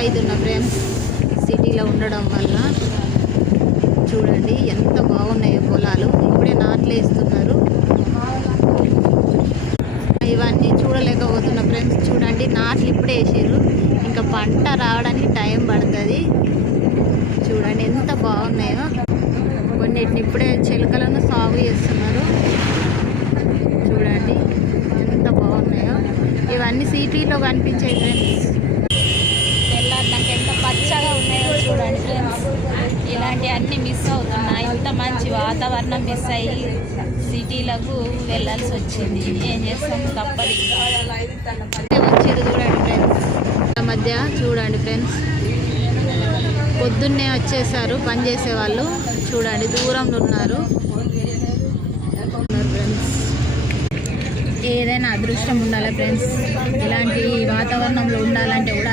అవుతున్నా ఫ్రెండ్స్ సిటీలో ఉండడం వల్ల. చూడండి ఎంత బాగున్నాయో పొలాలు. ఇప్పుడే నాట్లు వేస్తున్నారు. ఇవన్నీ చూడలేకపోతున్నా ఫ్రెండ్స్. చూడండి నాట్లు ఇప్పుడే వేసారు, ఇంకా పంట రావడానికి టైం పడుతుంది. చూడండి ఎంత బాగున్నాయో. కొన్నిటిని ఇప్పుడే చిలకలను సాగు చేస్తున్నారు. చూడండి ఎంత బాగున్నాయో. ఇవన్నీ సిటీలో కనిపించాయి ఫ్రెండ్స్. తెల్లారినాక ఎంత పచ్చగా ఉన్నాయో చూడండి ఫ్రెండ్స్. ఇలాంటివన్నీ మిస్ అవుతున్నా. ఇంత మంచి వాతావరణం మిస్ అయ్యి సిటీలకు వెళ్ళాల్సి వచ్చింది. ఏం చేస్తాం, తప్పదు. వచ్చేది చూడండి ఫ్రెండ్స్. మధ్య చూడండి ఫ్రెండ్స్, పొద్దున్నే వచ్చేసారు పని చేసే వాళ్ళు. చూడండి దూరంలో ఉన్నారు ఫ్రెండ్స్. ఏదైనా అదృష్టం ఉండాలి ఫ్రెండ్స్. ఇలాంటి వాతావరణంలో ఉండాలంటే కూడా